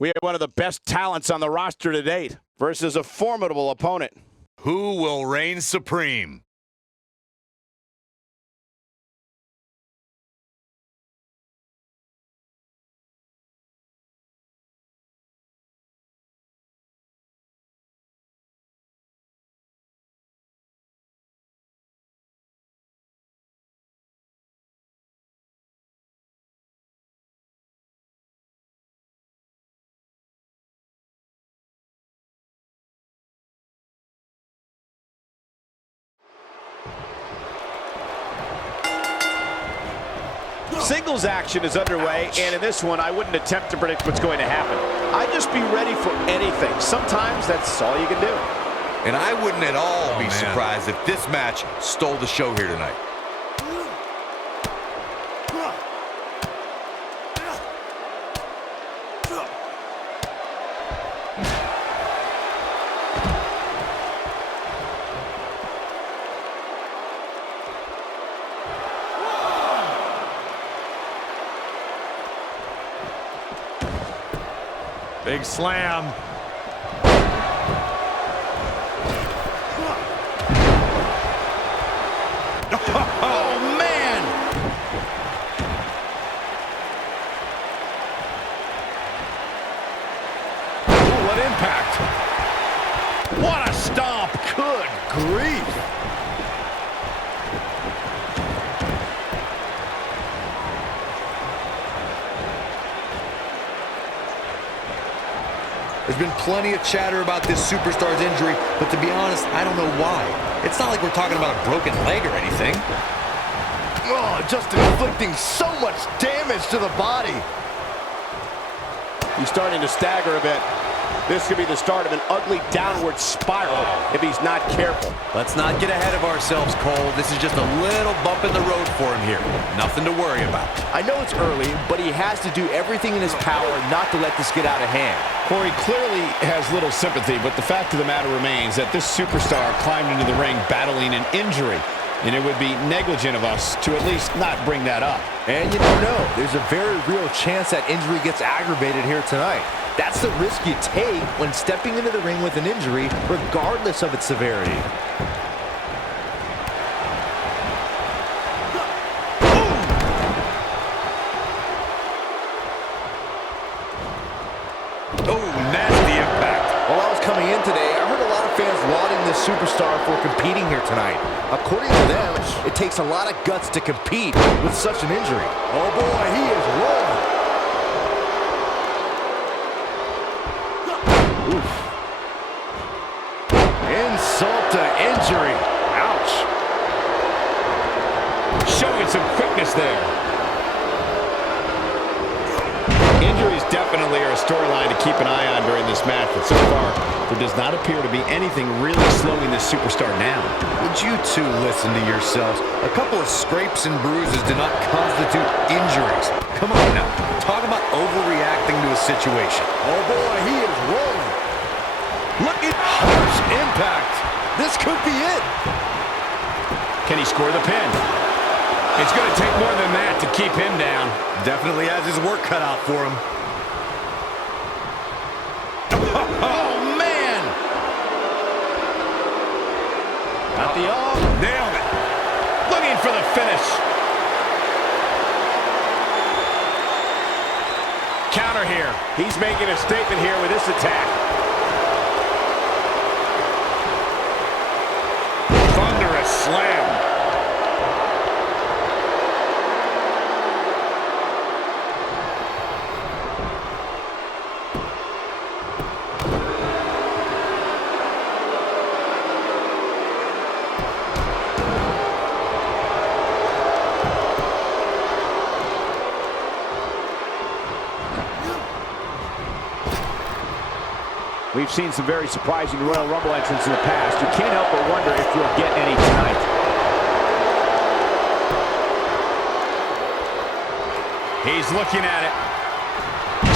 We have one of the best talents on the roster to date versus a formidable opponent. Who will reign supreme? Singles action is underway, and in this one, I wouldn't attempt to predict what's going to happen. I'd just be ready for anything. Sometimes that's all you can do. And I wouldn't at all be surprised if this match stole the show here tonight. Big slam. Oh, man! Ooh, what impact. What a stomp! Good grief! There's been plenty of chatter about this superstar's injury, but to be honest, I don't know why. It's not like we're talking about a broken leg or anything. Oh, just inflicting so much damage to the body. He's starting to stagger a bit. This could be the start of an ugly downward spiral if he's not careful. Let's not get ahead of ourselves, Cole. This is just a little bump in the road for him here. Nothing to worry about. I know it's early, but he has to do everything in his power not to let this get out of hand. Corey clearly has little sympathy, but the fact of the matter remains that this superstar climbed into the ring battling an injury, and it would be negligent of us to at least not bring that up. And you never know. There's a very real chance that injury gets aggravated here tonight. That's the risk you take when stepping into the ring with an injury, regardless of its severity. Oh, nasty impact. While I was coming in today, I heard a lot of fans lauding this superstar for competing here tonight. According to them, it takes a lot of guts to compete with such an injury. Oh boy, he is rolling. Oof. Insult to injury. Ouch. Showing some quickness there. Injuries definitely are a storyline to keep an eye on during this match, but so far, there does not appear to be anything really slowing this superstar down. Would you two listen to yourselves? A couple of scrapes and bruises do not constitute injuries. Come on now. Talk about overreacting to a situation. Oh boy, he is rolling. Look at harsh impact. This could be it. Can he score the pin? It's going to take more than that to keep him down. Definitely has his work cut out for him. Oh, man! Got the arm. Nailed it. Looking for the finish. Counter here. He's making a statement here with this attack. Thunderous slam. We've seen some very surprising Royal Rumble entrants in the past. You can't help but wonder if we'll get any tonight. He's looking at it.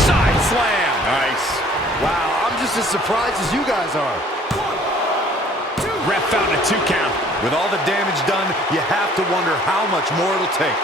Side slam. Nice. Wow, I'm just as surprised as you guys are. Ref found a 2 count. With all the damage done, you have to wonder how much more it'll take.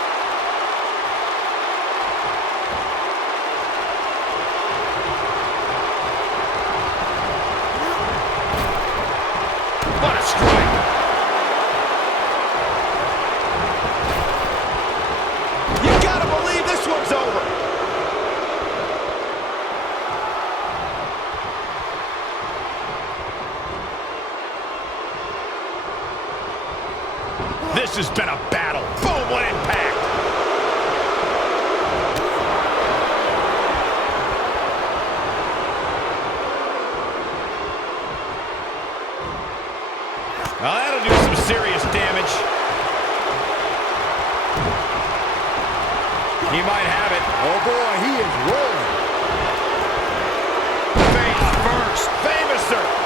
This has been a battle. Boom, what impact. Well, that'll do some serious damage. He might have it. Oh boy, he is rolling. Face first. Famouser.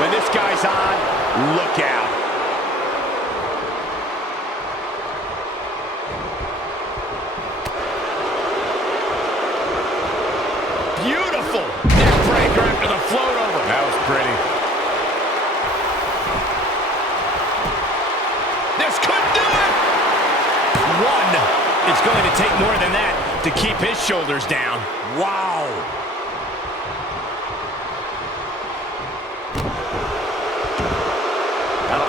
When this guy's on, look out. Beautiful neck breaker after the float over. That was pretty. This could do it. One. It's going to take more than that to keep his shoulders down. Wow.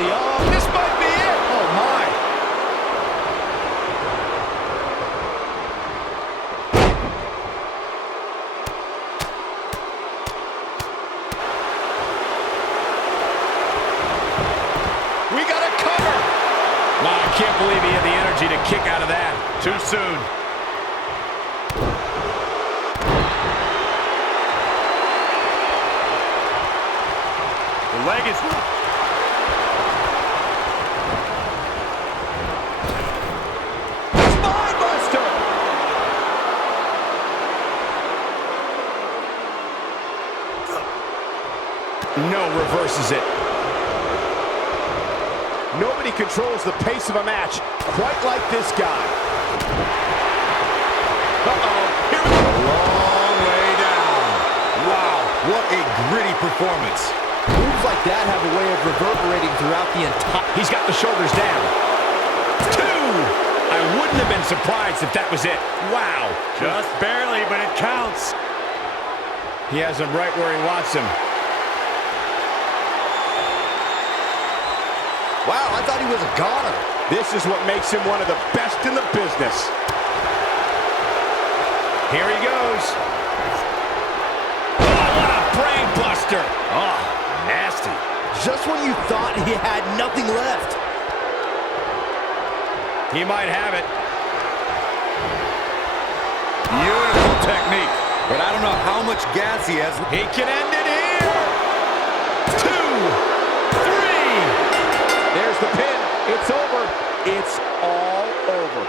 This might be it. Oh, my. We got a cover. Wow, I can't believe he had the energy to kick out of that. Too soon. The leg is... No, reverses it. Nobody controls the pace of a match quite like this guy. Uh-oh. Here we go. Long way down. Wow, what a gritty performance. Moves like that have a way of reverberating throughout the entire... He's got the shoulders down. 2. I wouldn't have been surprised if that was it. Wow. Just barely, but it counts. He has him right where he wants him. Wow, I thought he was a goner. This is what makes him one of the best in the business. Here he goes. Oh, what a brain buster. Oh, nasty. Just when you thought he had nothing left. He might have it. Beautiful technique. But I don't know how much gas he has. He can end it here. 2, 3. There's the pin. It's over. It's all over.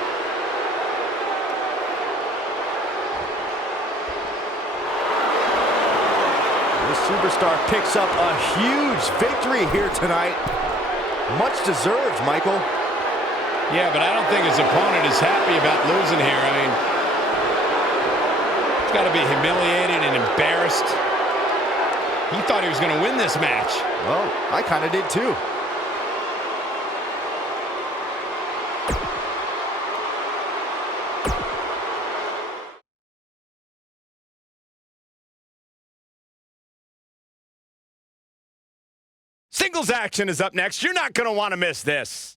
The superstar picks up a huge victory here tonight. Much deserved, Michael. Yeah, but I don't think his opponent is happy about losing here. I mean, he's got to be humiliated and embarrassed. He thought he was going to win this match. Well, I kind of did too. Singles action is up next. You're not going to want to miss this.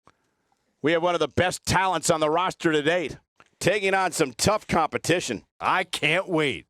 We have one of the best talents on the roster to date, taking on some tough competition. I can't wait.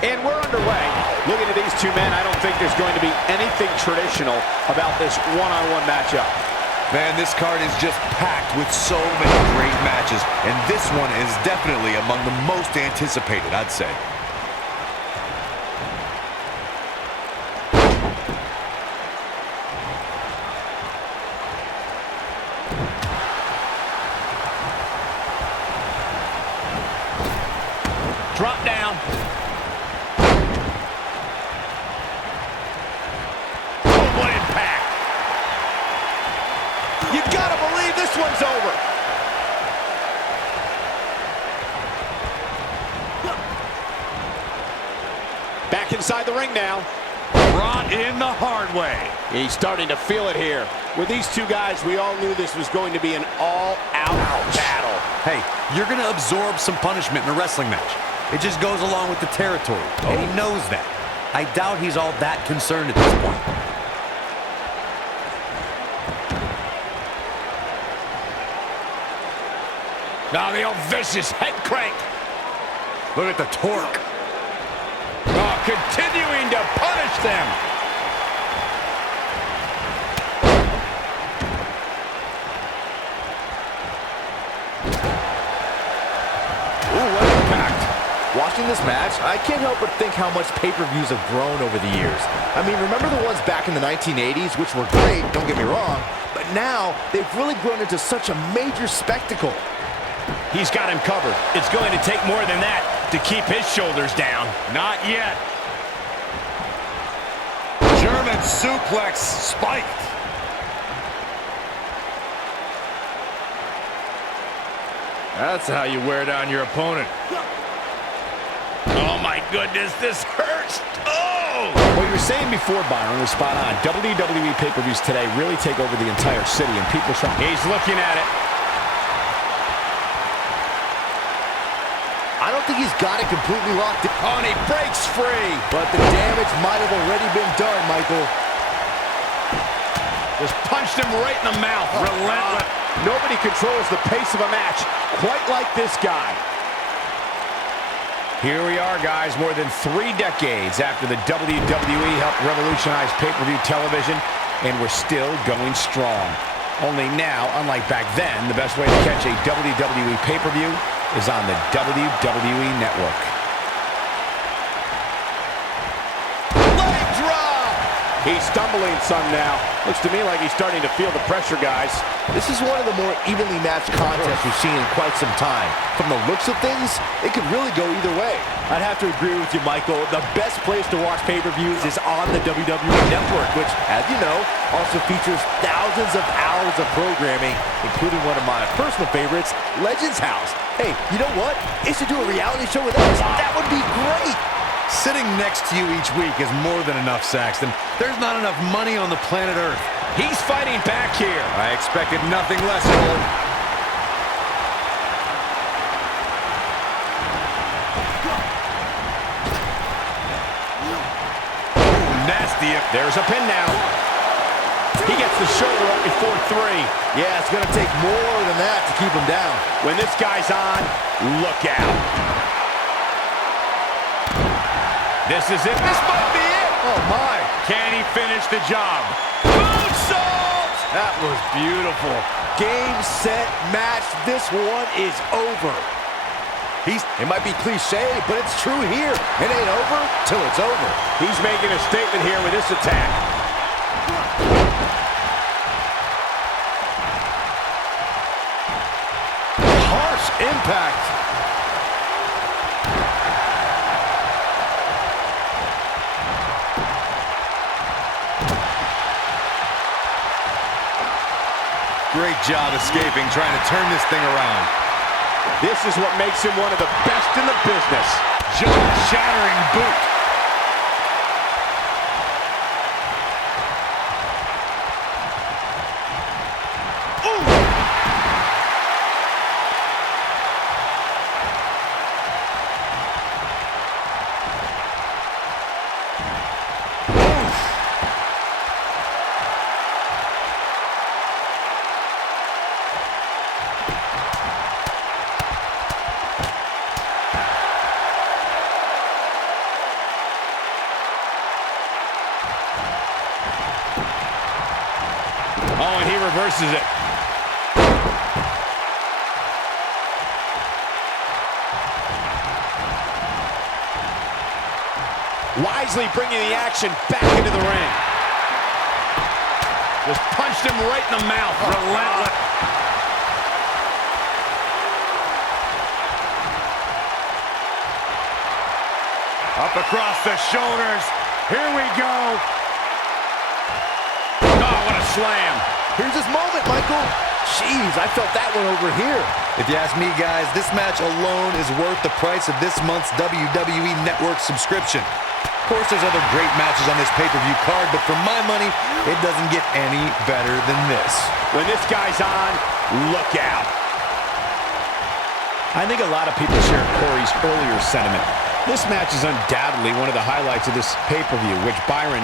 And we're underway. Looking at these two men, I don't think there's going to be anything traditional about this one-on-one matchup. Man, this card is just packed with so many great matches, and this one is definitely among the most anticipated, I'd say. Drop down. Oh, what impact. You gotta believe this one's over. Back inside the ring now. Brought in the hard way. He's starting to feel it here. With these two guys, we all knew this was going to be an all-out battle. Hey, you're going to absorb some punishment in a wrestling match. It just goes along with the territory, and he knows that. I doubt he's all that concerned at this point. Now the old vicious head crank. Look at the torque. Oh, continuing to punish them. Ooh, what impact. Watching this match, I can't help but think how much pay-per-views have grown over the years. I mean, remember the ones back in the 1980s, which were great, don't get me wrong, but now they've really grown into such a major spectacle. He's got him covered. It's going to take more than that to keep his shoulders down. Not yet. German suplex spiked. That's how you wear down your opponent. Oh my goodness, this hurts. Oh! What you were saying before, Byron, was spot on. WWE pay-per-views today really take over the entire city, and people try. He's looking at it. I don't think he's got it completely locked in. Oh, and he breaks free. But the damage might have already been done, Michael. Just punched him right in the mouth. Relentless. Nobody controls the pace of a match quite like this guy. Here we are, guys, more than 3 decades after the WWE helped revolutionize pay-per-view television, and we're still going strong. Only now, unlike back then, the best way to catch a WWE pay-per-view is on the WWE Network. Leg drop! He's stumbling some now. Looks to me like he's starting to feel the pressure, guys. This is one of the more evenly matched contests we've seen in quite some time. From the looks of things, it could really go either way. I'd have to agree with you, Michael. The best place to watch pay-per-views is on the WWE Network, which, as you know, also features thousands of hours of programming, including one of my personal favorites, Legends House. Hey, you know what? They should do a reality show with us. That would be great. Sitting next to you each week is more than enough, Saxton. There's not enough money on the planet Earth. He's fighting back here. I expected nothing less, Cole. Nasty. There's a pin now. He gets the shoulder up before 3. Yeah, it's going to take more than that to keep him down. When this guy's on, look out. This is it. This might be it. Oh, my. Can he finish the job? Moonsault! That was beautiful. Game, set, match. This one is over. It might be cliche, but it's true here. It ain't over till it's over. He's making a statement here with this attack. Harsh impact. Great job escaping, trying to turn this thing around. This is what makes him one of the best in the business. Jaw-shattering boot. reverses it. Wisely bringing the action back into the ring. Just punched him right in the mouth. Relentless. Up across the shoulders. Here we go. Oh, what a slam. Here's his moment, Michael. Jeez, I felt that one over here. If you ask me, guys, this match alone is worth the price of this month's WWE Network subscription. Of course, there's other great matches on this pay-per-view card, but for my money, it doesn't get any better than this. When this guy's on, look out. I think a lot of people share Corey's earlier sentiment. This match is undoubtedly one of the highlights of this pay-per-view, which Byron...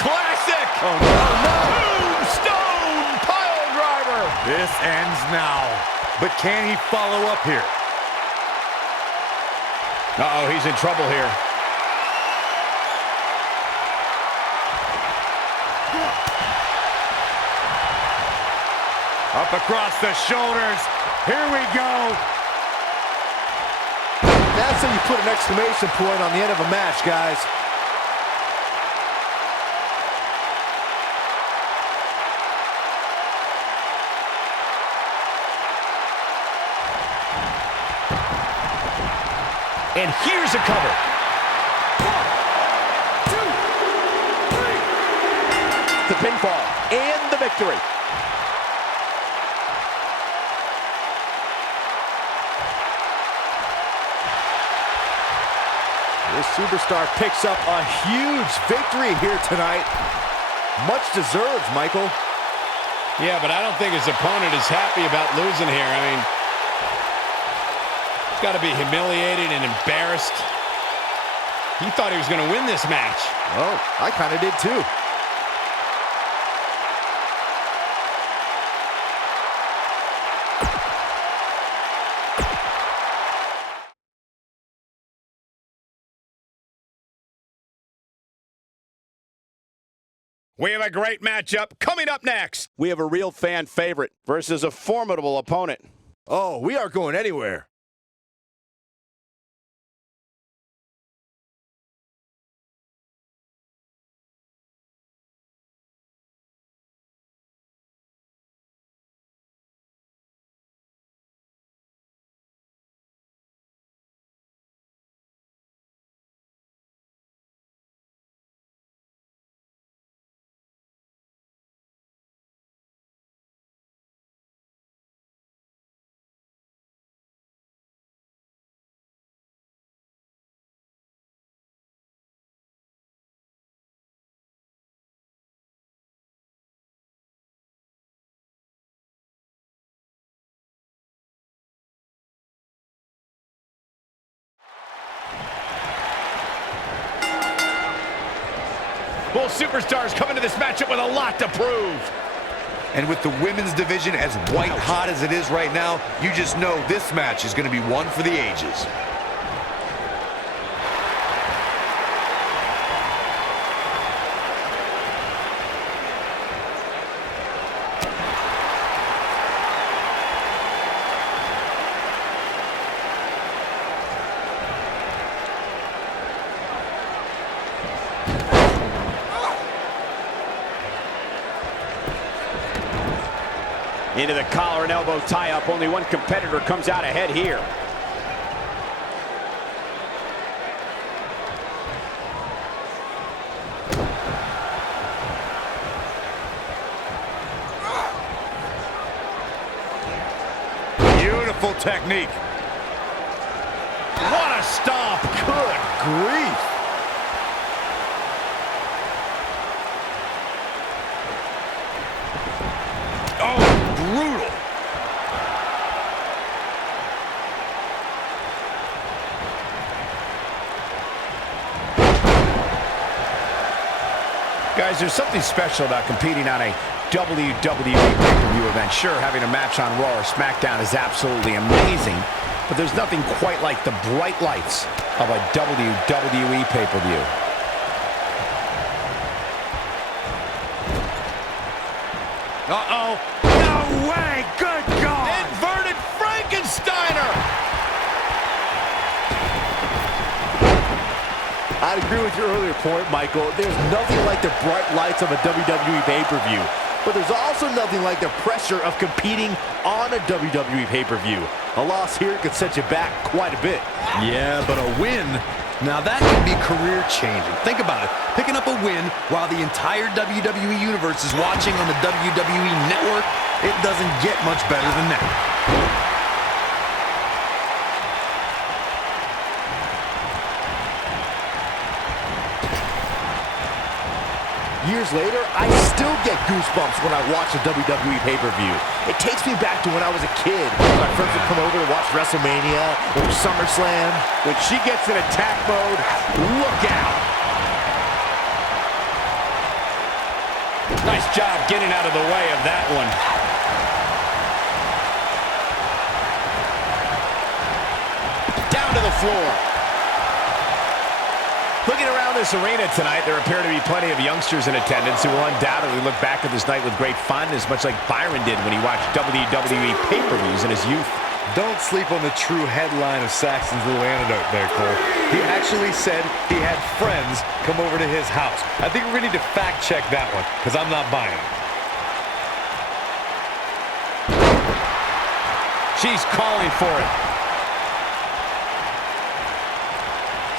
classic! Oh, no, no. Tombstone pile driver! This ends now. But can he follow up here? Uh-oh, he's in trouble here. Up across the shoulders. Here we go. That's how you put an exclamation point on the end of a match, guys. And here's a cover. 1, 2, 3. The pinfall and the victory. This superstar picks up a huge victory here tonight. Much deserved, Michael. Yeah, but I don't think his opponent is happy about losing here. I mean, he's got to be humiliated and embarrassed. He thought he was going to win this match. Oh, I kind of did too. We have a great matchup coming up next. We have a real fan favorite versus a formidable opponent. Oh, we aren't going anywhere. Both superstars come into this matchup with a lot to prove. And with the women's division as white hot as it is right now, you just know this match is going to be one for the ages. Into the collar and elbow tie-up. Only one competitor comes out ahead here. Beautiful technique. What a stomp. Good grief. Oh, brutal. Guys, there's something special about competing on a WWE pay-per-view event. Sure, having a match on Raw or SmackDown is absolutely amazing, but there's nothing quite like the bright lights of a WWE pay-per-view. Uh-oh. No way. Good God. Inverted Frankensteiner. I'd agree with your earlier point, Michael. There's nothing like the bright lights of a WWE pay-per-view. But there's also nothing like the pressure of competing on a WWE pay-per-view. A loss here could set you back quite a bit. Yeah, but a win, now that can be career-changing. Think about it. Picking up a win while the entire WWE Universe is watching on the WWE Network, it doesn't get much better than that. Years later, I still get goosebumps when I watch a WWE pay-per-view. It takes me back to when I was a kid. My friends would come over to watch WrestleMania or SummerSlam. When she gets in attack mode, look out. Nice job getting out of the way of that one. Down to the floor. Looking around this arena tonight, there appear to be plenty of youngsters in attendance who will undoubtedly look back at this night with great fondness, much like Byron did when he watched WWE pay-per-views in his youth. Don't sleep on the true headline of Saxton's little anecdote there, Cole. He actually said he had friends come over to his house. I think we're going to need to fact-check that one, because I'm not buying it. She's calling for it.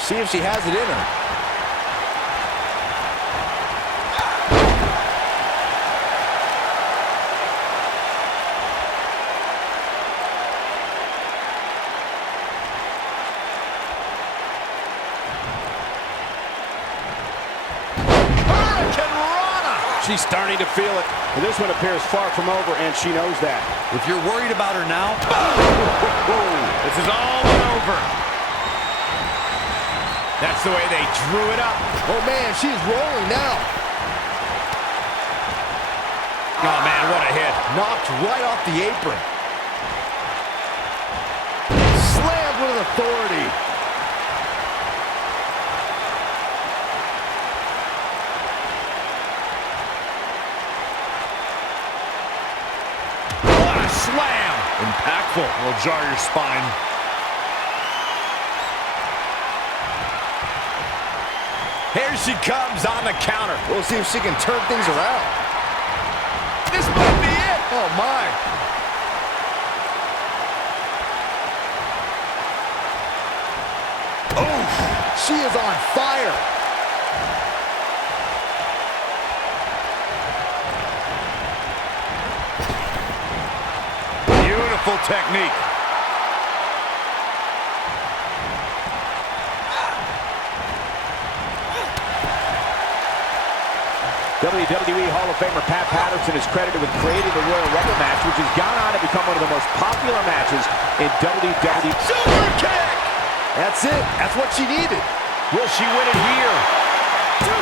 See if she has it in her. She's starting to feel it. And this one appears far from over, and she knows that. If you're worried about her now, This is all but over. That's the way they drew it up. Oh, man, she's rolling now. Oh, man, what a hit. Knocked right off the apron. Slammed with authority. What a slam. Impactful. Will jar your spine. Here she comes on the counter. We'll see if she can turn things around. This might be it. Oh, my. Oh, she is on fire. Beautiful technique. WWE Hall of Famer Pat Patterson is credited with creating the Royal Rumble match, which has gone on to become one of the most popular matches in WWE. Super kick. That's it. That's what she needed. Will she win it here?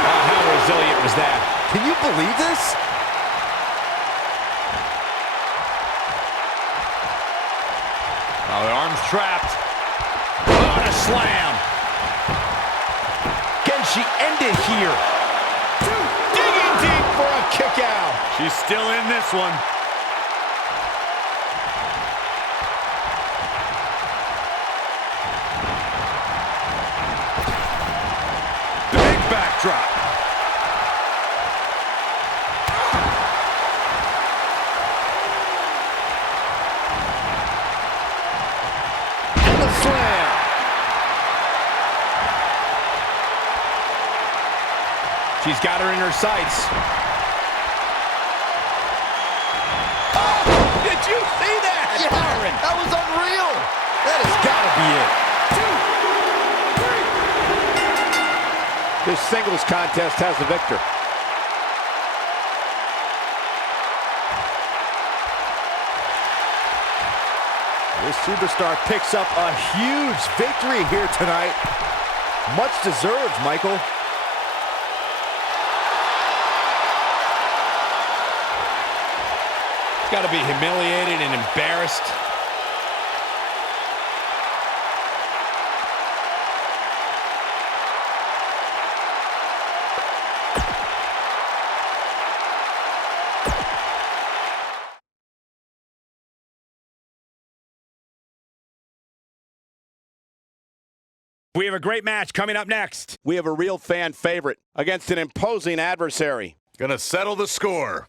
Oh, how resilient was that? Can you believe this? Oh, the arm's trapped. What a slam. Can she end it here? Digging deep for a kick out. She's still in this one. Big backdrop. And the slam. She's got her in her sights. Oh, did you see that? Yeah, that was unreal. That has got to be it. This singles contest has the victor. This superstar picks up a huge victory here tonight. Much deserved, Michael. Got to be humiliated and embarrassed. We have a great match coming up next. We have a real fan favorite against an imposing adversary. Gonna settle the score.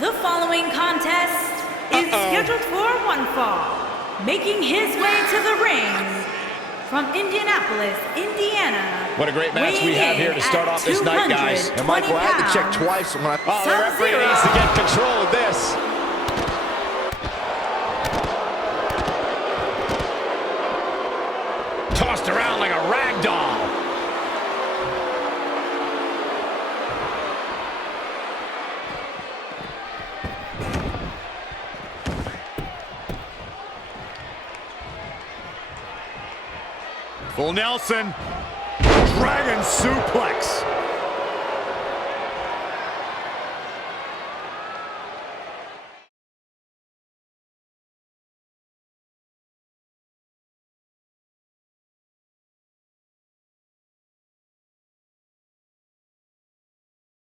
The following contest is scheduled for one fall. Making his way to the ring from Indianapolis, Indiana. What a great match we have here to start off this night, guys. And Michael, I had to check twice when I... Oh, the referee needs to get control of this. Tossed around like a rag doll. Full Nelson. Dragon suplex.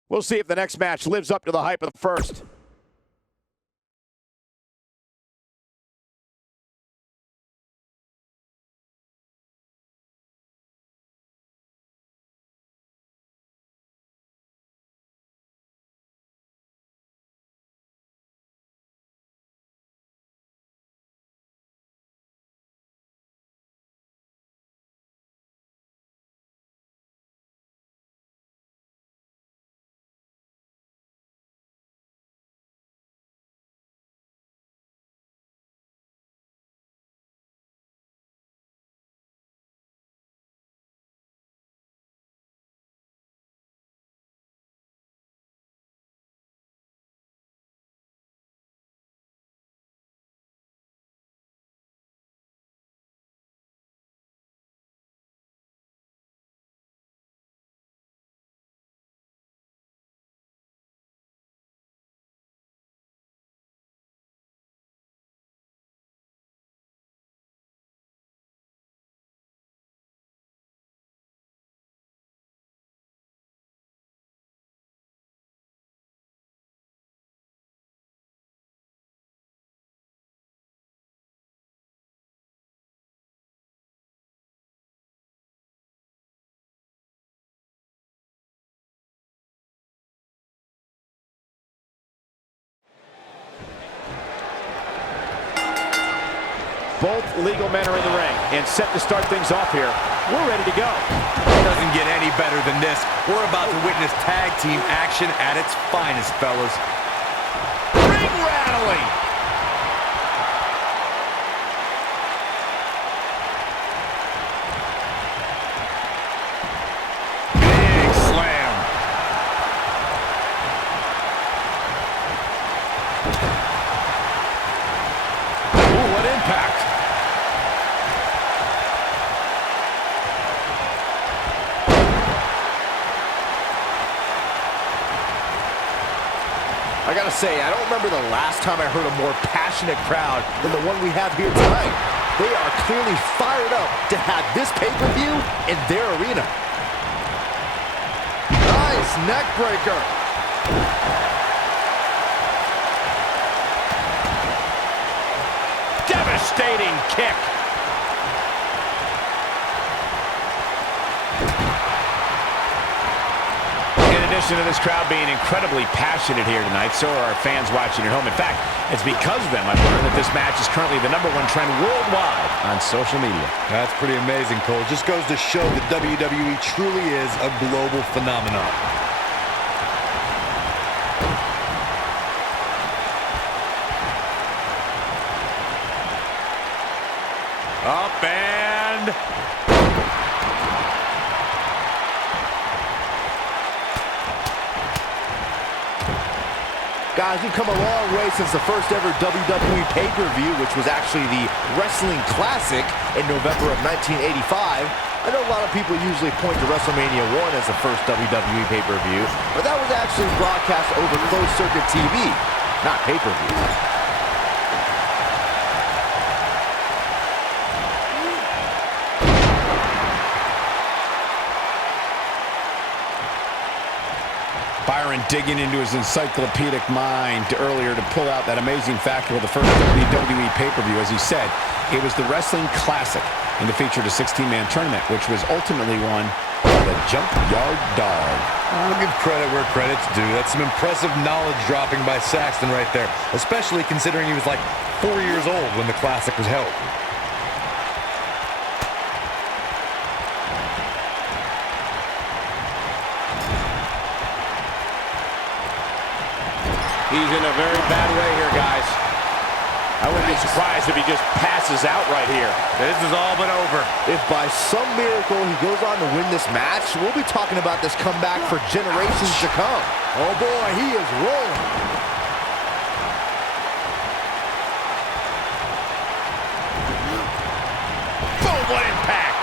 We'll see if the next match lives up to the hype of the first. Both legal men are in the ring and set to start things off here. We're ready to go. It doesn't get any better than this. We're about to witness tag team action at its finest, fellas. Ring rattling. Big slam. I gotta say, I don't remember the last time I heard a more passionate crowd than the one we have here tonight. They are clearly fired up to have this pay-per-view in their arena. Nice neck breaker. Devastating kick. In addition to this crowd being incredibly passionate here tonight, so are our fans watching at home. In fact, it's because of them I've learned that this match is currently the #1 trend worldwide on social media. That's pretty amazing, Cole. Just goes to show that WWE truly is a global phenomenon. Up and... Guys, we've come a long way since the first ever WWE pay-per-view, which was actually the Wrestling Classic in November of 1985. I know a lot of people usually point to WrestleMania 1 as the first WWE pay-per-view, but that was actually broadcast over closed-circuit TV, not pay-per-view. Byron digging into his encyclopedic mind earlier to pull out that amazing fact of the first WWE pay-per-view. As he said, it was the Wrestling Classic, and it featured a 16-man tournament, which was ultimately won by the Junkyard Dog. I'll give credit where credit's due. That's some impressive knowledge dropping by Saxton right there, especially considering he was like 4 years old when the Classic was held. He's in a very bad way here, guys. I wouldn't be surprised if he just passes out right here. This is all but over. If by some miracle he goes on to win this match, we'll be talking about this comeback for generations to come. Oh boy, he is rolling. Boom, what impact!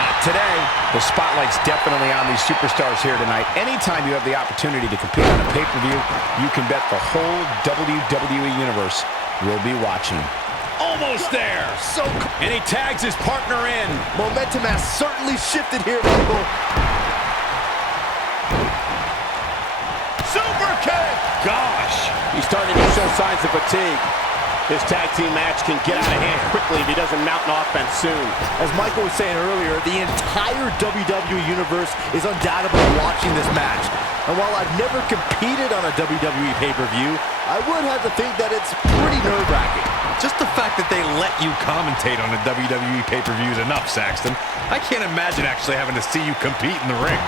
Not today. The spotlight's definitely on these superstars here tonight. Anytime you have the opportunity to compete on a pay-per-view, you can bet the whole WWE Universe will be watching. Almost there. And he tags his partner in. Momentum has certainly shifted here, Michael. Super kick. Gosh. He's starting to show signs of fatigue. This tag team match can get out of hand quickly if he doesn't mount an offense soon. As Michael was saying earlier, the entire WWE Universe is undoubtedly watching this match. And while I've never competed on a WWE pay-per-view, I would have to think that it's pretty nerve-wracking. Just the fact that they let you commentate on a WWE pay-per-view is enough, Saxton. I can't imagine actually having to see you compete in the ring.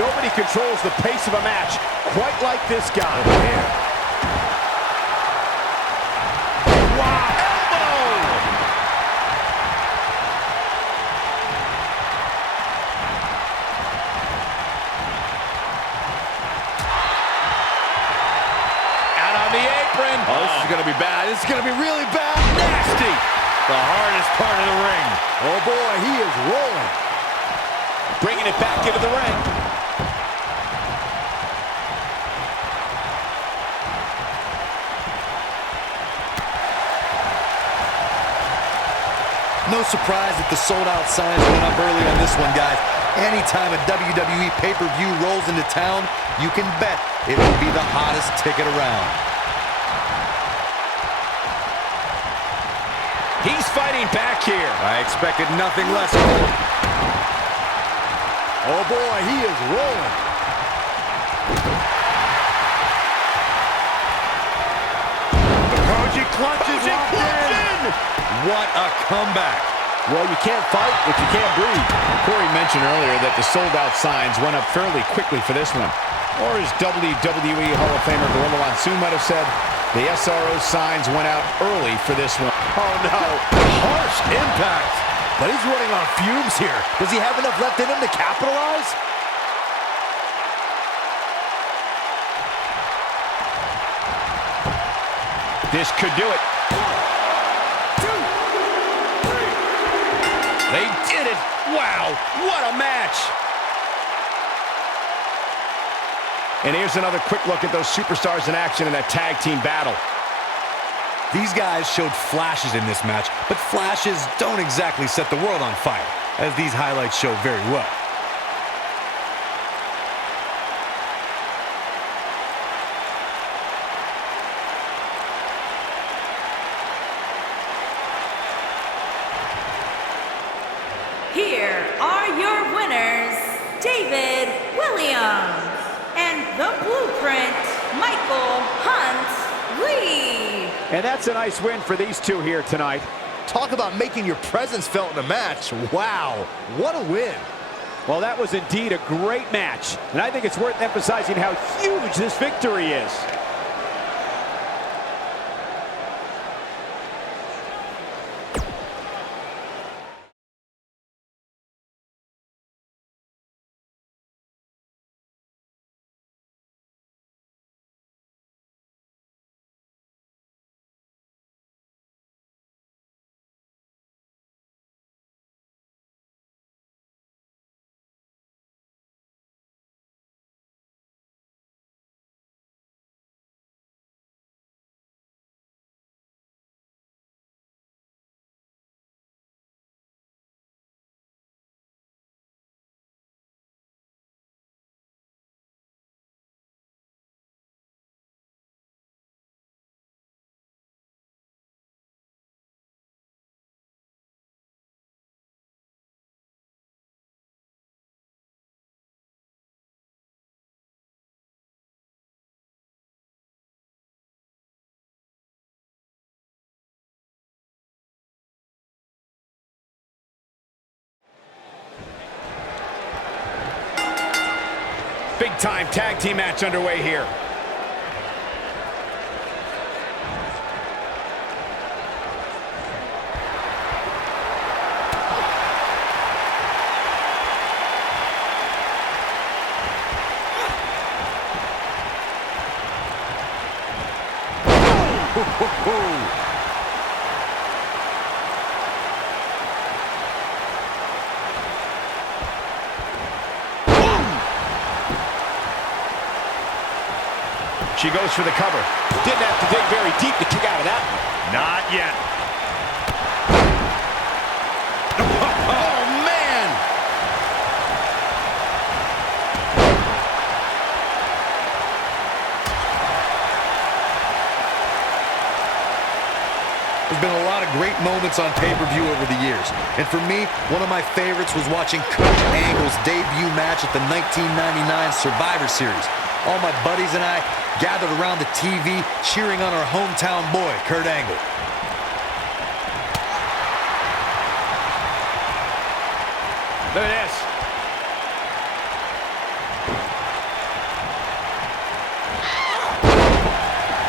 Nobody controls the pace of a match quite like this guy. Oh, man. Wow! Elbow! Out on the apron. Oh, this is going to be bad. This is going to be really bad. Nasty. The hardest part of the ring. Oh boy, he is rolling. Bringing it back into the ring. No surprise that the sold-out signs went up early on this one, guys. Anytime a WWE pay-per-view rolls into town, you can bet it will be the hottest ticket around. He's fighting back here. I expected nothing less. Oh boy, he is rolling. Koji clutches in. What a comeback. Well, you can't fight if you can't breathe. Corey mentioned earlier that the sold-out signs went up fairly quickly for this one. Or as WWE Hall of Famer Gorilla Monsoon might have said, the SRO signs went out early for this one. Oh no, harsh impact. But he's running on fumes here. Does he have enough left in him to capitalize? This could do it. They did it. Wow, what a match. And here's another quick look at those superstars in action in that tag team battle. These guys showed flashes in this match, but flashes don't exactly set the world on fire, as these highlights show very well. Here are your winners, David Williams, and the Blueprint, Michael Hunt Lee. And that's a nice win for these two here tonight. Talk about making your presence felt in a match. Wow, what a win. Well, that was indeed a great match. And I think it's worth emphasizing how huge this victory is. Big time tag team match underway here. She goes for the cover. Didn't have to dig very deep to kick out of that one. Not yet. Oh, man! There's been a lot of great moments on pay-per-view over the years. And for me, one of my favorites was watching Kurt Angle's debut match at the 1999 Survivor Series. All my buddies and I gathered around the TV cheering on our hometown boy, Kurt Angle. Look at this.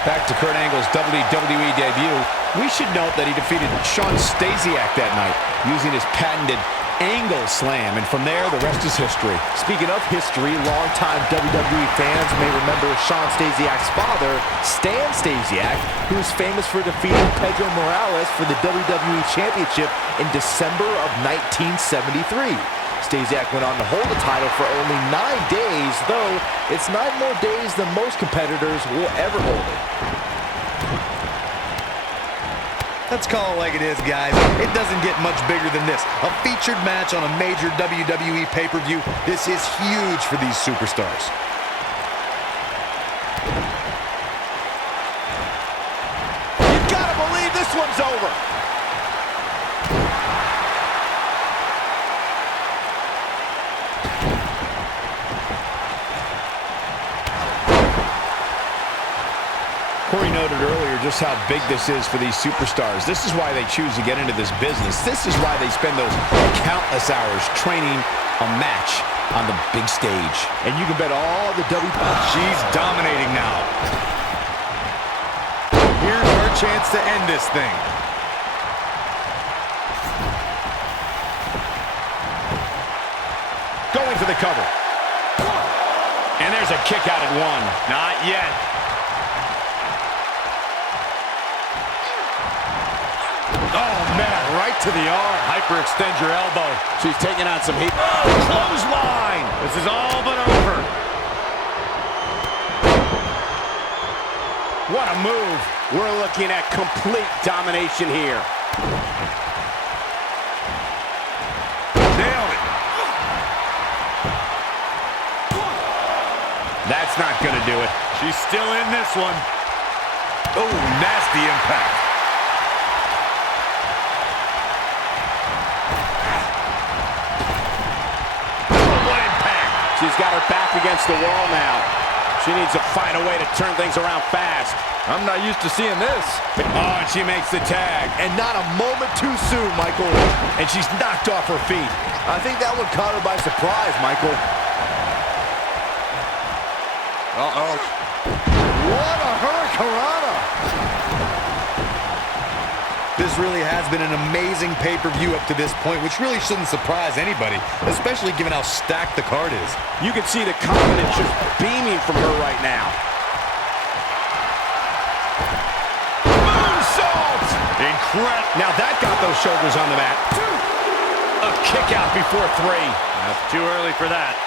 Back to Kurt Angle's WWE debut. We should note that he defeated Shawn Stasiak that night using his patented Angle Slam, and from there, the rest is history. Speaking of history, longtime WWE fans may remember Shawn Stasiak's father, Stan Stasiak, who is famous for defeating Pedro Morales for the WWE Championship in December of 1973. Stasiak went on to hold the title for only 9 days, though it's 9 more days than most competitors will ever hold it. Let's call it like it is, guys. It doesn't get much bigger than this. A featured match on a major WWE pay-per-view. This is huge for these superstars. You gotta believe this one's over. Corey noted earlier just how big this is for these superstars. This is why they choose to get into this business. This is why they spend those countless hours training a match on the big stage. And you can bet all the She's dominating now. Here's her chance to end this thing. Going for the cover. And there's a kick out at 1. Not yet. Oh, man, right to the arm. Hyperextend your elbow. She's taking on some heat. Oh, clothesline. This is all but over. What a move. We're looking at complete domination here. Nailed it. That's not going to do it. She's still in this one. Oh, nasty impact. What impact. She's got her back against the wall now. She needs to find a way to turn things around fast. I'm not used to seeing this. Oh, and she makes the tag. And not a moment too soon, Michael. And she's knocked off her feet. I think that one caught her by surprise, Michael. Uh-oh. What a hurricanrana! This really has been an amazing pay-per-view up to this point, which really shouldn't surprise anybody, especially given how stacked the card is. You can see the confidence just beaming from her right now. Moonsault! Incredible. Now that got those shoulders on the mat. A kick out before 3. That's too early for that.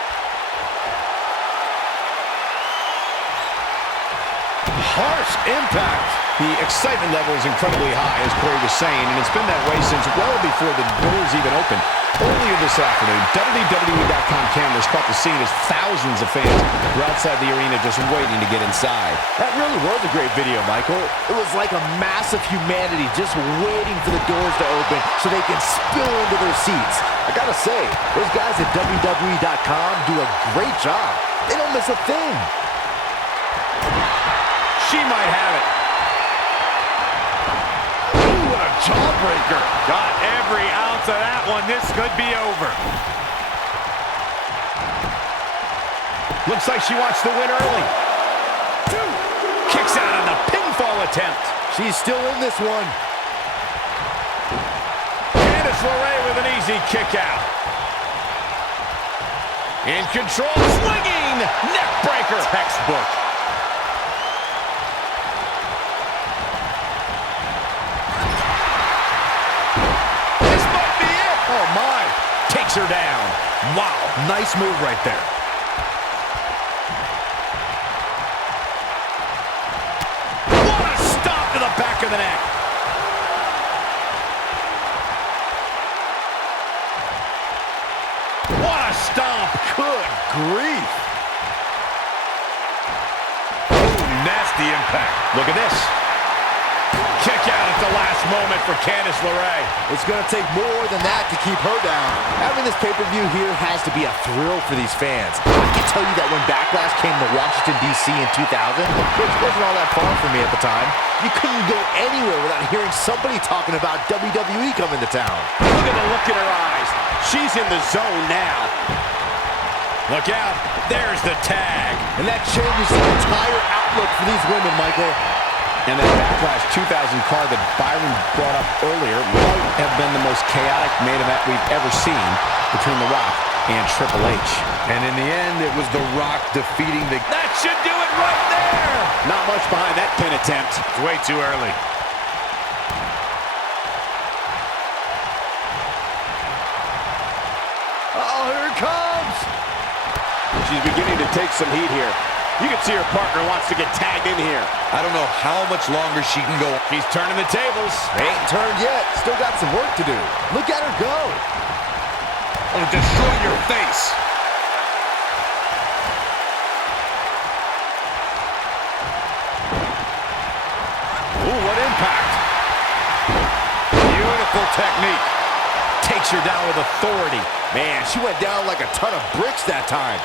Harsh impact. The excitement level is incredibly high, as Corey was saying, and it's been that way since well before the doors even opened. Earlier this afternoon, WWE.com cameras caught the scene as thousands of fans were outside the arena just waiting to get inside. That really was a great video, Michael. It was like a mass of humanity just waiting for the doors to open so they can spill into their seats. I gotta say, those guys at WWE.com do a great job. They don't miss a thing. She might have it. Ooh, what a jawbreaker. Got every ounce of that one. This could be over. Looks like she wants to win early. Kicks out on the pinfall attempt. She's still in this one. Candice LeRae with an easy kick out. In control, swinging, neck breaker. Textbook. This might be it. Oh my, takes her down. Wow, nice move right there. What a stomp to the back of the neck. What a stomp. Good grief. Nasty impact. Look at this. Kick out at the last moment for Candice LeRae. It's going to take more than that to keep her down. Having this pay-per-view here has to be a thrill for these fans. I can tell you that when Backlash came to Washington, D.C. in 2000, which wasn't all that far from me at the time, you couldn't go anywhere without hearing somebody talking about WWE coming to town. Look at the look in her eyes. She's in the zone now. Look out. There's the tag. And that changes the entire outlook for these women, Michael. And that Backlash 2000 card that Byron brought up earlier might have been the most chaotic main event we've ever seen between The Rock and Triple H. And in the end, it was The Rock defeating the... That should do it right there. Not much behind that pin attempt. It's way too early. Uh-oh, here it comes. She's beginning to take some heat here. You can see her partner wants to get tagged in here. I don't know how much longer she can go. He's turning the tables. They ain't turned yet. Still got some work to do. Look at her go. It'll destroy your face. Ooh, what impact. Beautiful technique. Takes her down with authority. Man, she went down like a ton of bricks that time.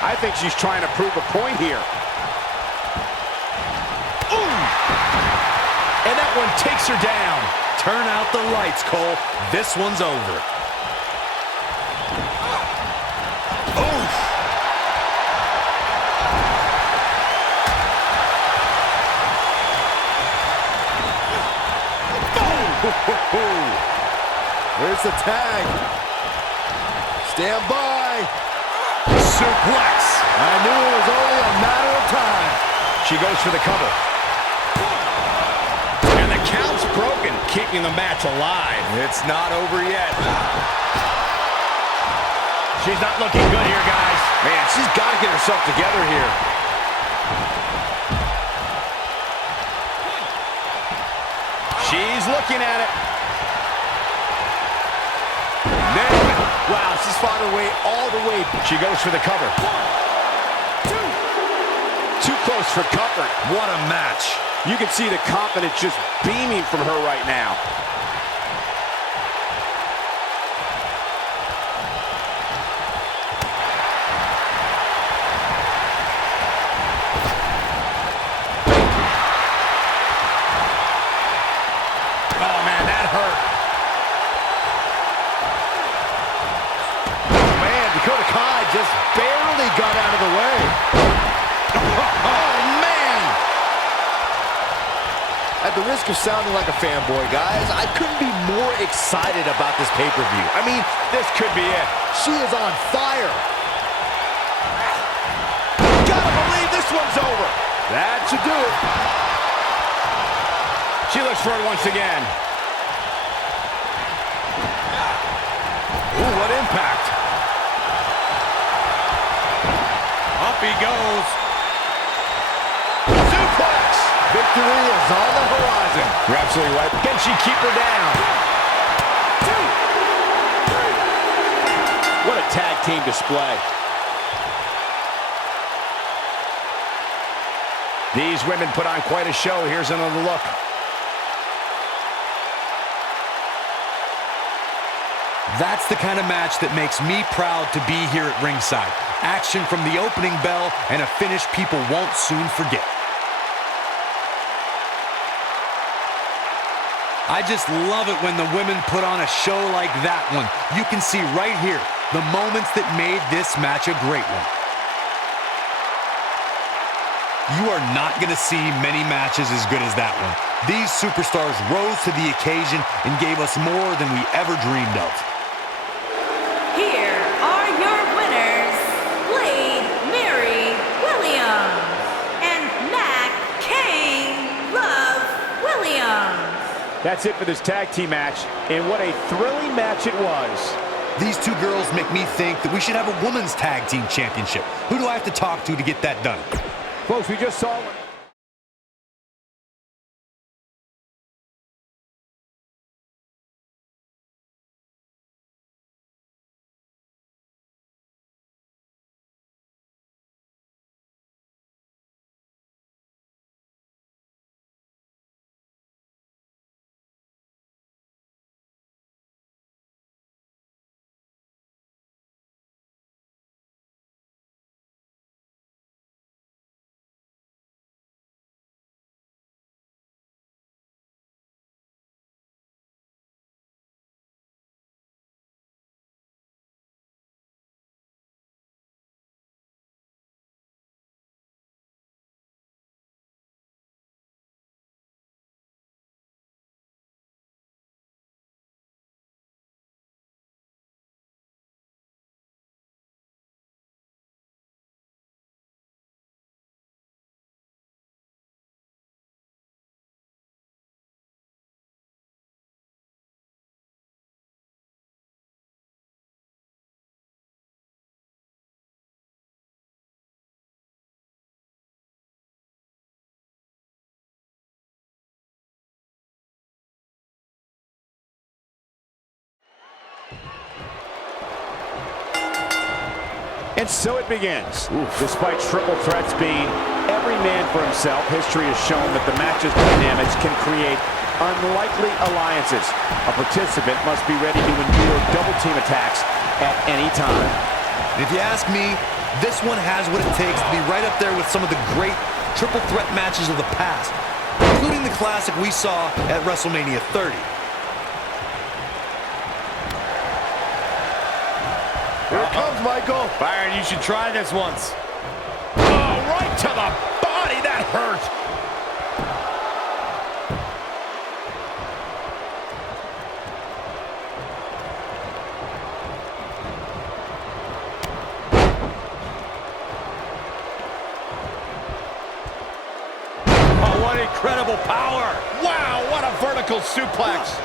I think she's trying to prove a point here. Ooh! And that one takes her down. Turn out the lights, Cole. This one's over. Oof. Here's the tag. Stand by. Suplex. I knew it was only a matter of time. She goes for the cover. keeping the match alive. It's not over yet. She's not looking good here, guys. Man, she's got to get herself together here. She's looking at it. Wow, she's fought her way all the way. She goes for the cover. Too close for comfort. What a match. You can see the confidence just beaming from her right now. Oh, man, that hurt. Dakota Kai just barely got out of the way. Oh, man. At the risk of sounding like a fanboy, guys, I couldn't be more excited about this pay-per-view. I mean, This could be it. she is on fire. Gotta believe this one's over. That should do it. She looks for it once again. Ooh, what impact. Up he goes. Suplex. Victory is on the horizon. You're absolutely right. Can she keep her down? What a tag team display. These women put on quite a show. Here's another look. That's the kind of match that makes me proud to be here at ringside. Action from the opening bell and a finish people won't soon forget. I just love it when the women put on a show like that one. You can see right here the moments that made this match a great one. You are not going to see many matches as good as that one. These superstars rose to the occasion and gave us more than we ever dreamed of. Here are your winners, Blade Mary Williams and Mac Kane Love Williams. That's it for this tag team match, and what a thrilling match it was. These two girls make me think that we should have a women's tag team championship. Who do I have to talk to get that done? Folks, we just saw... And so it begins. Despite triple threats being every man for himself, history has shown that the match's dynamics can create unlikely alliances. A participant must be ready to endure double team attacks at any time. If you ask me, this one has what it takes to be right up there with some of the great triple threat matches of the past, including the classic we saw at WrestleMania 30. Here it comes, Michael. Byron, you should try this once. Oh, right to the body. That hurt. Oh, what incredible power. Wow, what a vertical suplex.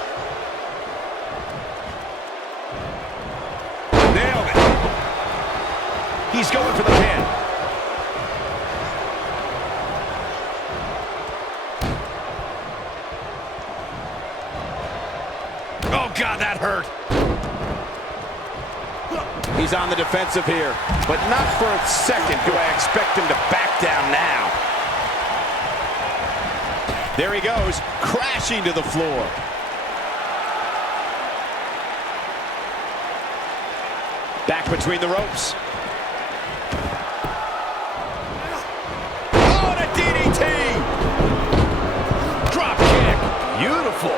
Nailed it. He's going for the pin. Oh, God, that hurt. He's on the defensive here, but not for a second do I expect him to back down now. There he goes, crashing to the floor. Back between the ropes. Oh, the DDT. Drop kick. Beautiful.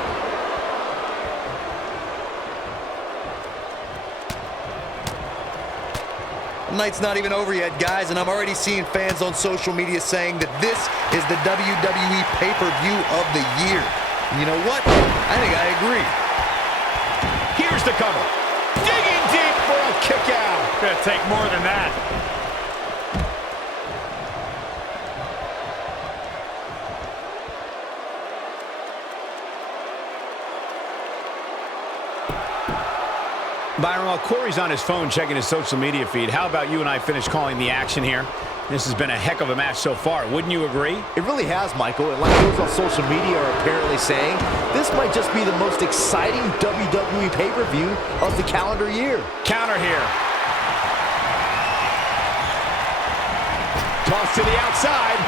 The night's not even over yet, guys, and I'm already seeing fans on social media saying that this is the WWE pay-per-view of the year. And you know what? I think I agree. Here's the cover. Digging deep for a kick out. Gonna take more than that. Byron, while Corey's on his phone checking his social media feed, how about you and I finish calling the action here? This has been a heck of a match so far. Wouldn't you agree? It really has, Michael. And like those on social media are apparently saying, this might just be the most exciting WWE pay-per-view of the calendar year. Counter here. Toss to the outside.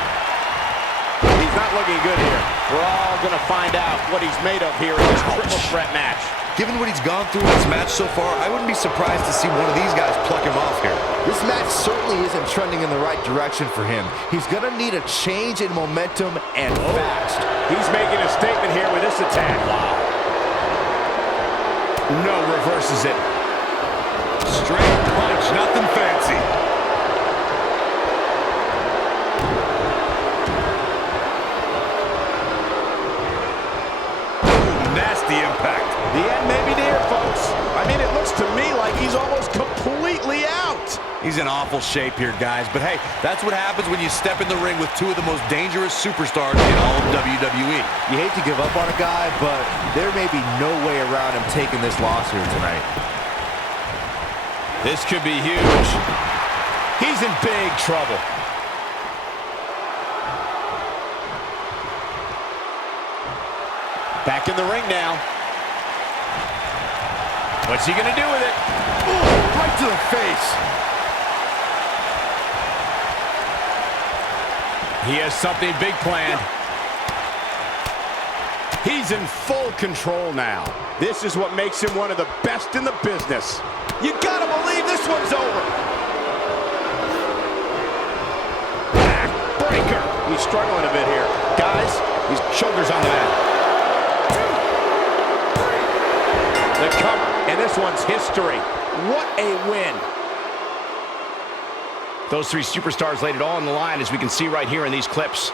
He's not looking good here. We're all going to find out what he's made of here in this triple threat match. Given what he's gone through in this match so far, I wouldn't be surprised to see one of these guys pluck him off here. This match certainly isn't trending in the right direction for him. He's going to need a change in momentum and fast. He's making a statement here with this attack. Wow. No, reverses it. Straight punch, nothing fancy. Ooh, nasty impact. The end may be near, folks. I mean, it looks to me like he's almost completely out. He's in awful shape here, guys. But hey, that's what happens when you step in the ring with two of the most dangerous superstars in all of WWE. You hate to give up on a guy, but there may be no way around him taking this loss here tonight. This could be huge. He's in big trouble. Back in the ring now. What's he gonna do with it? Ooh, right to the face. He has something big planned. He's in full control now. This is what makes him one of the best in the business. You gotta believe this one's over. Backbreaker. He's struggling a bit here. Guys, His shoulders on the mat. the cover. And this one's history. What a win. Those three superstars laid it all on the line, as we can see right here in these clips.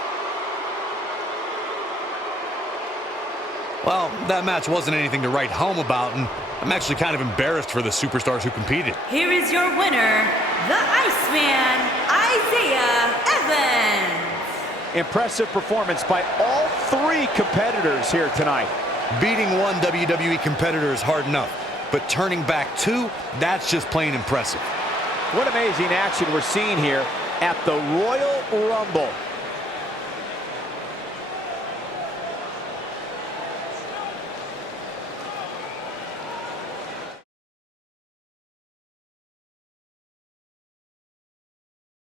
Well, that match wasn't anything to write home about, and I'm actually kind of embarrassed for the superstars who competed. Here is your winner, the Iceman, Isaiah Evans. Impressive performance by all three competitors here tonight. Beating one WWE competitor is hard enough, but turning back two, that's just plain impressive. What amazing action we're seeing here at the Royal Rumble.